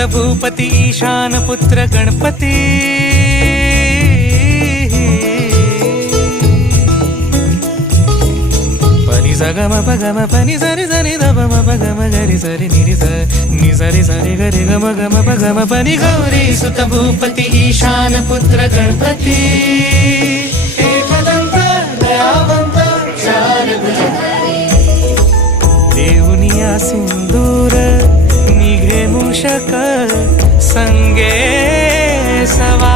सुत भूपती ईशान पुत्र गणपती पनी सगम पगम पनी सरी सरी दबम पगम गरी सरी निरी नि सरी सरी गरी गम गम पगम पनी गौरी सुत भूपती ईशान पुत्र गणपती एकदंत दयावंत देवनिया सिंदूर निघे मूषक संगे सवा